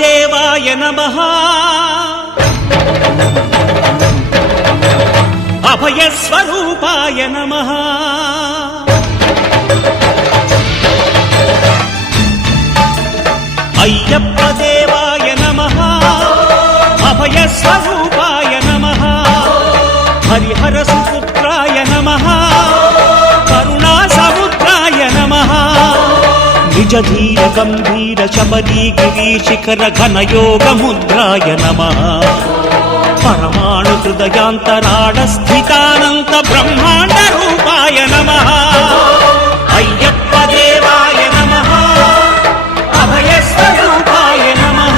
దేవాయ నమః అభయస్వరూపాయ నమః అయ్యప్ప దేవాయ నమః అభయస్వరూపాయ నమః హరిహర సుపుత్రాయ నమః కరుణా సముద్రాయ నమః నిజ ధీర గంభీర శబరీ గిరీశిఖర ఘనయోగ ముద్రాయ నమః పరమాణు హృదయాంతరాళ స్థితానంత బ్రహ్మాండ రూపాయ నమః అయ్యప్ప దేవాయ నమః అభయస్వరూపాయ నమః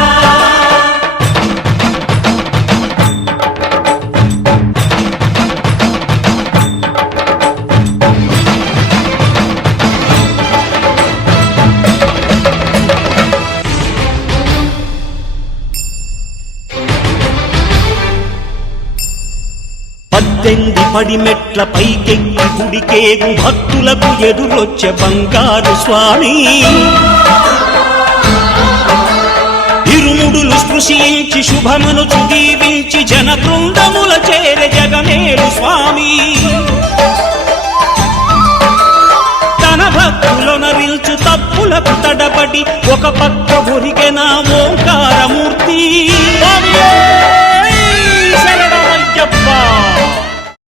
పద్దెంది పడిమెట్ల పైకెక్కి గుడికేగు భక్తులకు ఎదురొచ్చే బంగారు స్వామి ఇరుముడులు స్పృశించి శుభమనుచు దీవించి జన బృందముల చేర జగమేలు స్వామి తన భక్తులొనరిల్చు తప్పులకు తడబడి ఒక పక్క ఒరిగెన ఓంకార